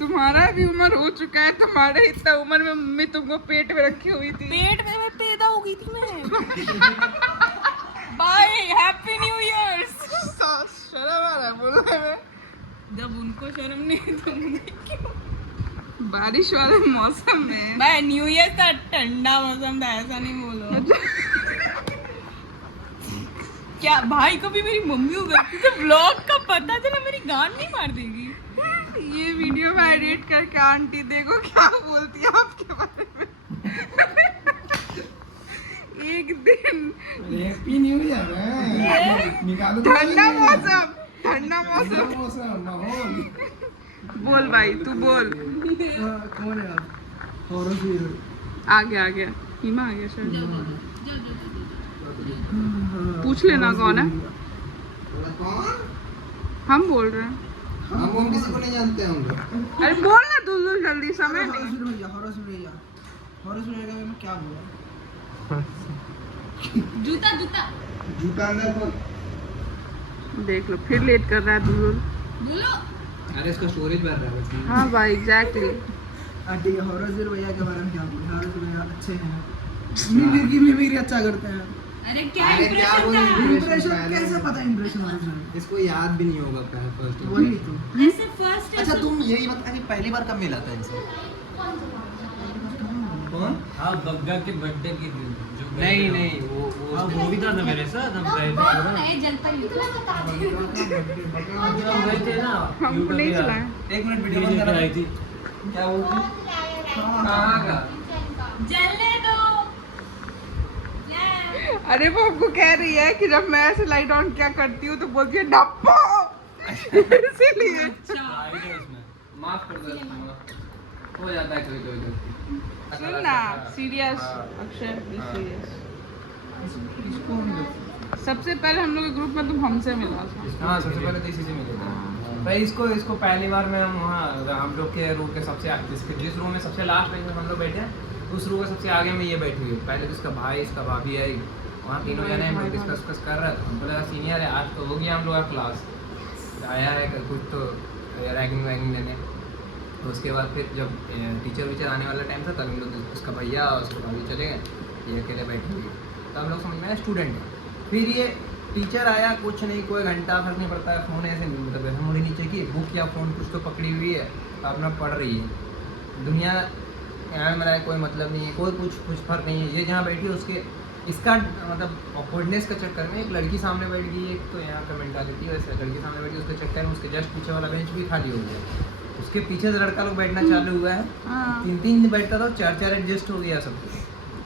तुम्हारा भी उम्र हो चुका है, तुम्हारे इतना उम्र में मम्मी तुमको पेट में रखी हुई थी। पेट में मैं पैदा हो गई थी मैं। Bye, happy new year. शर्म आ रहा है बोलने में। जब उनको शर्म नहीं तो मुझे क्यों? बारिश वाले मौसम में भाई न्यू ईयर था, ठंडा मौसम था, ऐसा नहीं बोलो। क्या भाई को भी मेरी मम्मी को गलती से ब्लॉग का पता चला, मेरी गांड नहीं मार देगी। ये वीडियो में एडिट करके आंटी देखो क्या बोलती है आपके बारे में। एक दिन हैप्पी न्यू ईयर है, निकालो तो ठंडा नहीं। मौसम, ठंडा मौसम। मौसम माहौल। बोल भाई तू बोल। कौन है आप? और आ गया हिमा आ गया शायद। पूछ लेना कौन है। हम बोल रहे हैं। हम किसी को नहीं जानते हैं हम लोग। अरे बोल ना दुल्लू जल्दी, समय नहीं। हॉरस भैया में क्या बोला? जूता जूता अंदर खोल। देख लो फिर लेट कर रहा है दुल्लू। बोलो। अरे इसका स्टोरेज बढ़ रहा है बस। हाँ भाई एग्जैक्टली। ठीक है, हॉरस भैया के बारे में क्या बोलूं? हॉरस भैया अच्छे हैं, मिमिक्री अच्छा करते हैं। अरे क्या इंप्रेशन था? इंप्रेशन कैसे पता? इंप्रेशन इसको याद भी नहीं होगा फर्स्ट। वही तो। ऐसे फर्स्ट अच्छा तुम यही बता कि पहली बार कब मिला था इनसे? कौन? हाँ बग्गा के बर्थडे के दिन जो नहीं गए थे नहीं वो हाँ वो भी था ना मेरे साथ। हम गए थे पूरा। हम गए थे ना हमको नहीं चला है। एक मिनट वीडियो ये बंद लेकर करा। आई थी। क्या बोलते हैं? कहाँ का? जलने दो। अरे वो हमको कह रही है कि जब मैं ऐसे लाइट ऑन क्या करती हूँ तो बोलती है डप्पो। इसीलिए लाइट है उसमें। माफ कर दो इसको, माफ। हो जाता है कभी कभी। सुन ना सीरियस अक्षय सीरियस। सबसे पहले हम लोग के ग्रुप में तुम हमसे मिला था। हाँ सबसे पहले तो इसी से मिले थे भाई। इसको पहली बार मैं वहाँ हम लोग के रूम के सबसे जिस रूम में सबसे लास्ट बेंच में हम लोग बैठे हैं, उस रूम के सबसे आगे में ये बैठी हुई है। पहले तो इसका भाई, इसका भाभी है, वहाँ तीनों जने हम लोग डिस्कस कर रहे थे। हमको लगा सीनियर है, आज तो हो गया हम लोग का क्लास, आया है कुछ तो रैगिंग वैगिंग देने। तो उसके बाद फिर जब टीचर आने वाला टाइम था तब हम लोग, उसका भैया और उसके भाभी चले गए, ये अकेले बैठी हुई। तो हम लोग समझ में स्टूडेंट है। फिर ये टीचर आया, कुछ नहीं, कोई घंटा फर्क नहीं पड़ता है, फ़ोन ऐसे नहीं, मतलब ऐसे मुड़ी नीचे की बुक या फ़ोन कुछ तो पकड़ी हुई है, अपना पढ़ रही है। दुनिया यहाँ में कोई मतलब नहीं है, कोई कुछ फर्क नहीं है। ये जहाँ बैठी है उसके इसका मतलब ऑकवर्डनेस का चक्कर में एक लड़की सामने बैठ गई है। एक तो यहाँ का मेंटालिटी है वैसे, लड़की सामने बैठी है, उसके चक्कर में उसके जस्ट पीछे वाला बेंच भी खाली हो गया। उसके पीछे से लड़का लोग बैठना चालू हुआ है, हाँ। 3 बैठता था, 4 एडजस्ट हो गया सब कुछ।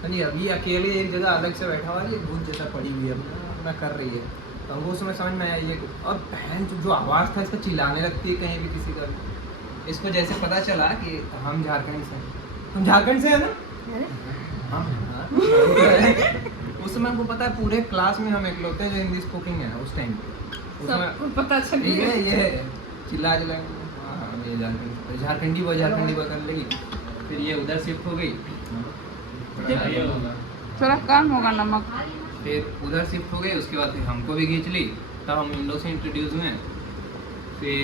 नहीं अभी अकेले एक जगह अलग से बैठा हुआ है, ये भूत जैसा पड़ी हुई है, अपना कर रही है। तो हमको उसमें समझ में आया ये, और बहन जो आवाज़ था इसका चिल्लाने लगती है कहीं भी किसी का भी। इसको जैसे पता चला कि हम झारखंड से हैं। तुम झारखंड से है ना? हाँ उस समय हमको पता है पूरे क्लास में हम इकलौते हैं जो हिंदी स्पोकिंग है उस टाइम पे। सबको पता चल गया। ये चिल्ला ये झारखंडी वो झारखंडी वो करने लगी। फिर ये उधर शिफ्ट हो गई, थोड़ा कम होगा नमक। फिर उधर शिफ्ट हो गए। उसके बाद फिर हमको भी खींच ली, तब हम इन लोग से इंट्रोड्यूस हुए। फिर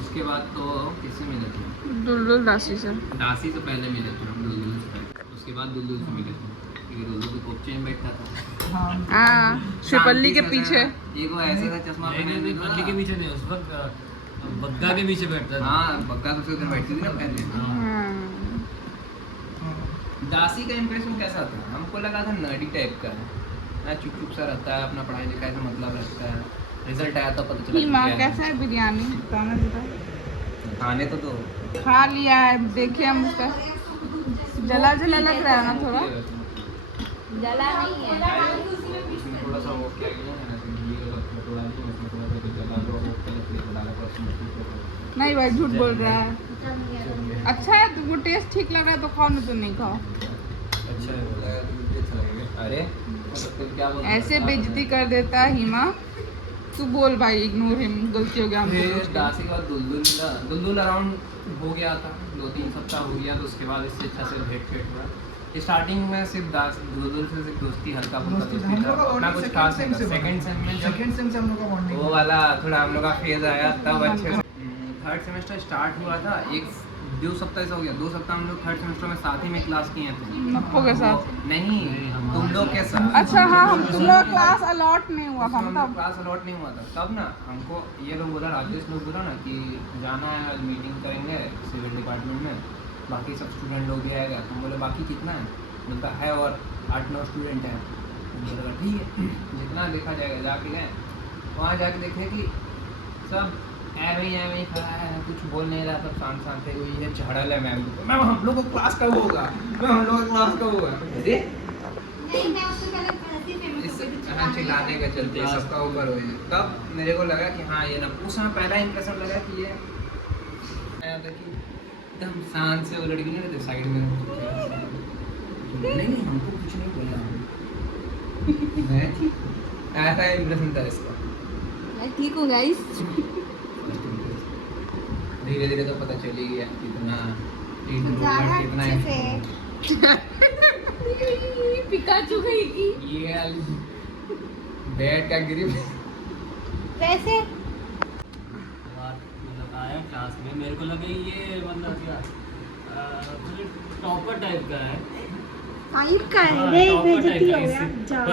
उसके बाद तो किससे मिले थे? दुल्लू दासी से। दासी से पहले मिले थे हम दुल्दुल से पहले। उसके बाद दुल्दुल से मिले थे क्योंकि दुल्दुल तो कोपचे में बैठा था। हाँ शिपल्ली के पीछे। ये को ऐसे था चश्मा नहीं पल्ली के पीछे नहीं, उस वक्त बग्गा के पीछे बैठता था। हाँ बग्गा तो उधर बैठती थी ना पहले। हाँ। दासी का इम्प्रेशन कैसा था? हमको लगा था नर्डी टाइप का है ना, चुप सा रहता है, अपना पढ़ाई लिखाई से मतलब रखता है। रिजल्ट आया तो पता चला हिमा क्या है। कैसा है बिरयानी बताना जरा। खाने तो खा लिया है, देखे हम उसका जला लग रहा है ना थोड़ा। जला नहीं है। उसमें थोड़ा सा वो क्या किया है ना, घी और थोड़ा सा उसमें थोड़ा सा जला दो, वो पहले डाला पर नहीं भाई झूठ बोल रहा है। अच्छा है तुमको टेस्ट ठीक लग रहा है तो खाओ, नहीं तो नहीं खाओ। अच्छा है। अरे तो क्या बोल ऐसे बेइज्जती कर देता है हिमा। तू बोल भाई, इग्नोर हिम, गलती हो गया हमको। दासी के बाद दुल्दुल अराउंड हो गया था, 2-3 सप्ताह हो गया। तो उसके बाद इससे अच्छा से भेंट हुआ। स्टार्टिंग में सिर्फ दुल्दुल से सिर्फ दोस्ती हल्का फुल्का दोस्ती था, अपना कुछ खास नहीं था। सेकंड सेम में जब सेकंड सेम से हम लोग का बॉन्डिंग वो वाला थोड़ा हम लोग का फेज आया तब अच्छे से। थर्ड सेमेस्टर स्टार्ट हुआ था, 1-2 सप्ताह ऐसा हो गया, 2 सप्ताह हम लोग थर्ड सेमेस्टर में साथ ही में क्लास किए थे। नप्पो के साथ? नहीं, तुम लोग के साथ। अच्छा हाँ, हम लोग क्लास अलॉट नहीं हुआ था हम लोग तब। क्लास अलॉट नहीं हुआ था तब ना। हमको ये लोग बोला, राजेश लोग बोला ना कि जाना है, आज मीटिंग करेंगे सिविल डिपार्टमेंट में, बाकी सब स्टूडेंट लोग भी आएगा। हम बोले बाकी कितना है? बोलता है और 8-9 स्टूडेंट हैं। हम बोला ठीक है, जितना देखा जाएगा। जाके गए, वहाँ जाके देखे कि सब ऐवे ही खड़ा है, कुछ बोल नहीं रहा, सब शांत शांत है। वही है झड़ल है मैम, मैम हम लोग को क्लास कब होगा, मैम हम लोग का क्लास कब होगा। अरे नहीं, मैं उससे पहले ऐसे ही फेमस हो गई थी। चिल्लाने के चलते सबका ऊपर हो गया। तब मेरे को लगा कि हाँ ये ना, उस समय पहला इंप्रेशन लगा कि ये आया था कि एकदम शांत से वो लड़की नहीं रहती साइड में, नहीं हमको कुछ नहीं बोला, ऐसा इंप्रेशन था इसका। मैं ठीक हूँ गाइस। धीरे धीरे तो पता चल ही गया कितना ज़्यादा कितना अच्छे से पिकाचू गई की ये वाली बैट का ग्रिप। वैसे मतलब आया क्लास में, मेरे को लगा ये मतलब क्या टॉपर टाइप का है। टाइप का है, हाँ, रे टॉपर बेइज्जती टाइप हो का गया।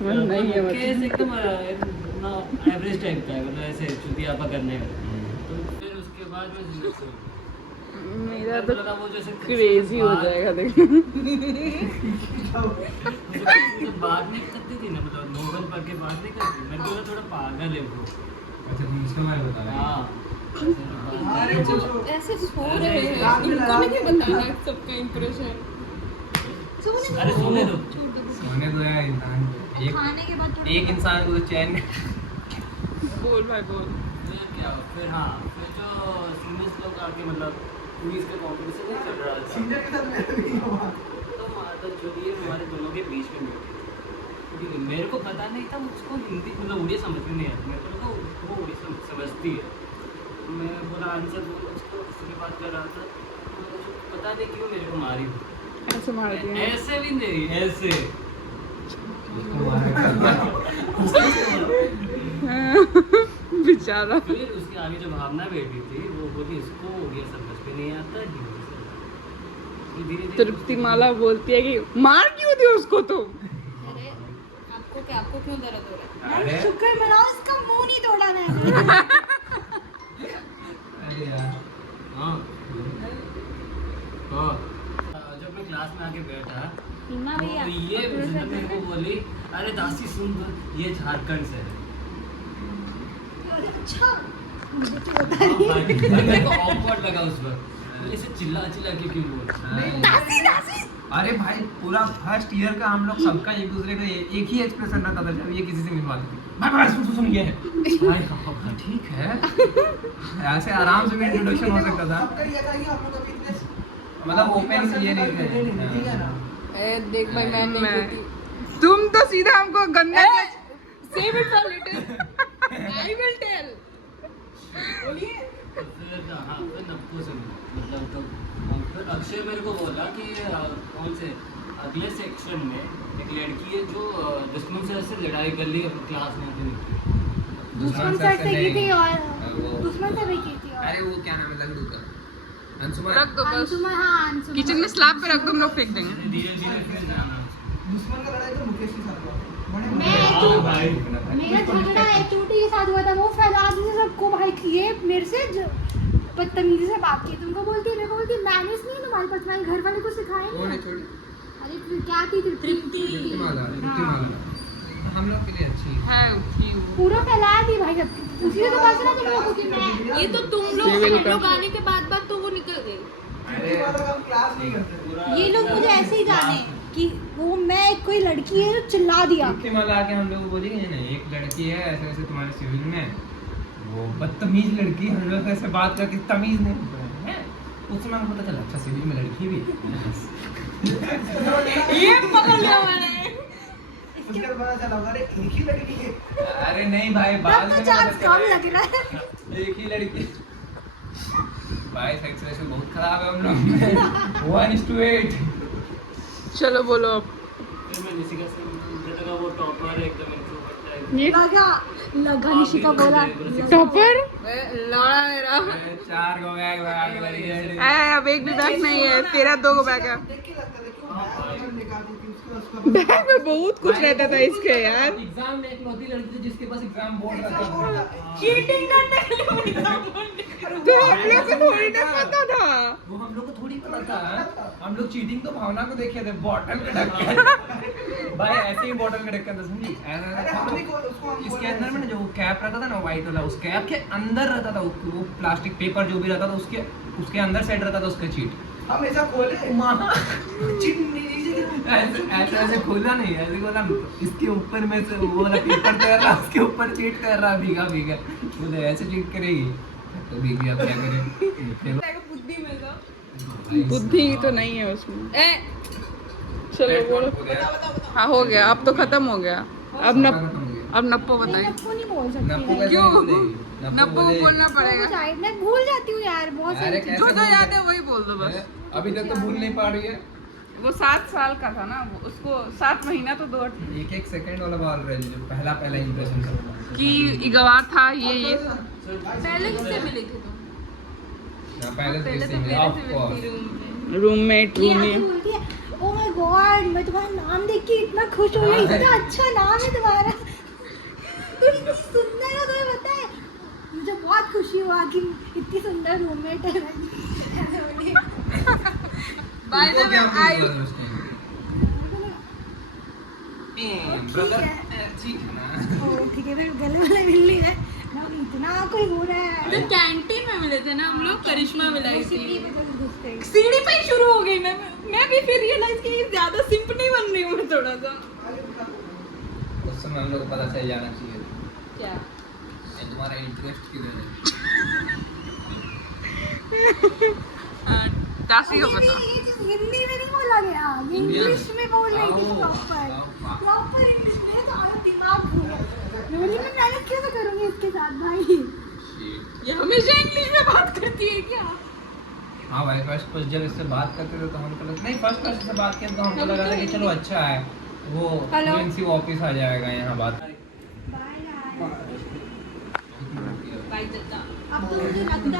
पर नहीं है मुकेश एकदम एवरेज टाइप का है, मतलब ऐसे चुतियापा करने का। तो फिर उसके बाद में जीनियस हो गया। मेरा मेरे को तो लगा वो जैसे क्रेजी हो जाएगा देख। तो बात नहीं करती थी ना, मतलब नोबल पढ़ के बात नहीं करती। मेरे को लगा थोड़ा पागल है वो। अच्छा तुम इसके बारे में बता रहे हो? हाँ अरे वो ऐसे सो रहे हैं, रात में इनको लगा नहीं के- बताना सबका इंप्रेशन। अरे सोने दो। सोने दो यार इंसान को। खाने के बाद थोड़ा- एक इंसान को तो चैन बोल भाई बोल। फिर क्या, फिर हाँ, फिर जो सीनियर्स लोग आके मतलब क्विज का कंपटीशन नहीं चल रहा था, सीनियर के साथ मेरा भी हुआ। तो माता जो ये हमारे दोनों के बीच में बैठी थी। ठीक है, मेरे को पता नहीं था उसको हिंदी मतलब उड़िया समझ में नहीं आता। मेरे को लगा वो उड़िया समझती है। मैं बोला आंसर बोला, उसको उसके बात कर रहा था। मुझे पता नहीं क्यों मेरे को मारी। ऐसे मार दिया। ऐसे भी नहीं, ऐसे बेचारा। फिर उसके आगे जो भावना बैठी थी वो बोली इसको उड़िया समझ में नहीं आता, हिंदी से धीरे धीरे तृप्ति माला बोलती है कि मार क्यों दी उसको तुम? अरे आपको क्यों दर्द हो रहा है? अरे शुक्र मनाओ, इसका मुंह नहीं तोड़ा मैंने। अरे यार हाँ तो जब मैं क्लास में आके बैठा सीमा भैया तो ये मेरे को बोली, अरे दासी सुन तो, ये झारखंड से है। अच्छा मुझे तो हाँ, बता रही है। भाई मेरे को awkward लगा उस वक्त। मैं इसे चिल्ला चिल्ला के क्यों बोल रहा है? दासी दासी अरे भाई पूरा फर्स्ट ईयर का हम लोग सबका एक दूसरे का एक ही एक्सप्रेशन रहता था जब ये किसी से मिलवाती थी। भाई भाई सुन ये है भाई हाँ, ठीक है, ऐसे आराम से भी इंट्रोडक्शन हो सकता था। सबका ये था कि हम लोग अभी इतने मतलब ओपन ये नहीं थे। ठीक है ना। ए, देख भाई मैं नहीं मैं- होती। तुम तो सीधा हमको गंदा Save it for later. I will tell. बोलिए। तो फिर हाँ, फिर नप्पू से मतलब तो फिर अक्षय मेरे को बोला कि कौन से अगले सेक्शन में एक लड़की है जो दुश्मन सर से लड़ाई कर ली क्लास में थी। दुश्मन सर से की थी और वो- दुश्मन से भी की थी और अरे वो क्या नाम है लल्लू का, अंशुमा। रख दो बस। अंशुमा, हाँ अंशुमा। किचन में स्लैब पे रख दो, हम लोग फेंक देंगे। धीरे धीरे फिर जाना। दुश्मन का लड़ाई तो मुकेश के साथ हुआ। बड़े मैं हाँ तो- भाई। मेरा झगड़ा HOD के साथ हुआ था। वो फैला दी सबको भाई कि ये मेरे से बदतमीजी से बात की। तुमको बोलती है, मेरे को बोलती है मैनेज नहीं है तुम्हारे पास, तुम्हारे घर वाले को सिखाए वो नहीं नहीं। छोड़ी अरे फिर क्या थी तृप्ति? हम लोग के लिए अच्छी है। पूरा फैला दी भाई सब। उसी तो बात सुना तुम लोगों को कि मैं ये तो तुम लोग Civil हम का। लोग आने के बाद तो वो निकल गए। तृप्ति वालों का हम क्लास नहीं करते। ये लोग मुझे ऐसे ही जाने कि वो मैं कोई लड़की है जो चिल्ला दिया। तृप्ति माला आके हम लोग को बोली कि नहीं एक लड़की है ऐसे ऐसे तुम्हारे सिविल में, वो बदतमीज लड़की, हम लोग ऐसे बात करके तमीज नहीं करते हैं। उस समय हमको पता चला अच्छा सिविल में लड़की भी ये पकड़ लिया मैंने। उसके बाद पता चला अरे एक ही लड़की है। अरे नहीं भाई बाद तब में तो चांस पता कम चला लग रहा है। एक ही लड़की। भाई सेक्स रेशियो बहुत खराब है हम लोग में 1:8। चलो बोलो अब। फिर मैं किसी का वो टॉपर एकदम इंट्रोवर्ट ये लगा निशिका बोला टॉपर लड़ा मेरा 4 गो बैग लगा के लगी है। अब एक भी बैग नहीं है, तेरा 2 गो बैग है। देख के लगता था क्यों अगर निकाल दी थी उसका बैग में बहुत कुछ रहता था इसके यार। एग्जाम में एक लौती लड़की थी जिसके पास एग्जाम बोर्ड रहता था। चीटिंग करने के लिए एग्जाम बोर्ड तो हम लोग को थोड़ी ना पता था। वो हम लोग को थोड़ी पता था। हम लोग चीटिंग तो भावना को देखे थे, बॉटल के ढक्कन भाई ऐसे ही बॉटल के ढक्कन था, समझी? अरे हम नहीं को उसको हम इसके अंदर में ना जो कैप रहता था ना व्हाइट वाला, उस कैप के अंदर रहता था वो प्लास्टिक पेपर जो भी रहता था उसके अंदर साइड रहता था उसका चीट। हम ऐसा खोले चिट नीचे ऐसे ऐसे खोला नहीं, ऐसे खोला इसके ऊपर में से वो वाला पेपर तैर रहा, उसके ऊपर चीट तैर रहा भीगा भीगा। बोले ऐसे चीट करेगी तो भीगी, अब क्या करें? बुद्धि में तो बुद्धि तो नहीं है उसमें। चलो बोलो। हाँ हो गया, अब तो खत्म हो गया। अब नप्पो बताएं। नप्पो नहीं बोल सकती नप्पो मैं। कैसे क्यों? बोलेगी? नप्पो को बोलना वो पड़ेगा। शायद मैं भूल जाती हूँ यार बहुत अरे सारी कैसे जो जो भूल याद गए? है वही बोल दो बस। अभी तक तो भूल नहीं पा रही है। वो 7 साल का था ना, उसको 7 महीना तो 2 एक सेकंड वाला बाल रहे जो पहला इंप्रेशन था कि इगवार था ये पहले किससे मिले थे तुम? ना पहले पहले तो तो इसी में मेरे ऑफ से कोर्स। मिलती रूम में। रूममेट ये आके बोलती है ओ माय गॉड मैं तुम्हारा नाम देख के इतना खुश हो गई, इतना अच्छा नाम है तुम्हारा, तुम इतनी सुंदर हो, तुम्हें पता है मुझे बहुत खुशी हुआ कि इतनी सुंदर रूममेट है मेरी। By the way I brother है। ठीक है ना। ओ ठीक है फिर गले वाले मिल ली है ना, इतना कोई हो रहा है तो कैंटीन में मिले थे ना हम लोग, करिश्मा मिलाई सीढ़ी थी। पे जब घुसते हैं। सीढ़ी पे ही शुरू हो गई। मैं भी फिर रियलाइज की ज्यादा सिंप नहीं बन रही हूँ थोड़ा सा। उस समय हम लोग को पता चल जाना चाहिए क्या? ये तुम्हारा इंटरेस्ट किधर है। दासी को ये पता। ये चीज़ हिंदी में नहीं बोला गया, ये इंग्लिश में बोल रही थी प्रॉपर इंग्लिश में, तो और दिमाग घूमा। मैं मैनेज कैसे करूँगी इसके साथ भाई? ये हमेशा इंग्लिश में बात करती है क्या? हाँ भाई फर्स्ट जब इससे बात करते थे तो हमको नहीं फर्स्ट से बात किया तो हमको लगा था कि चलो अच्छा है वो हेलो। एमएनसी ऑफिस आ जाएगा यहाँ बात। बाय बाय चाचा। अब तो मुझे लगता है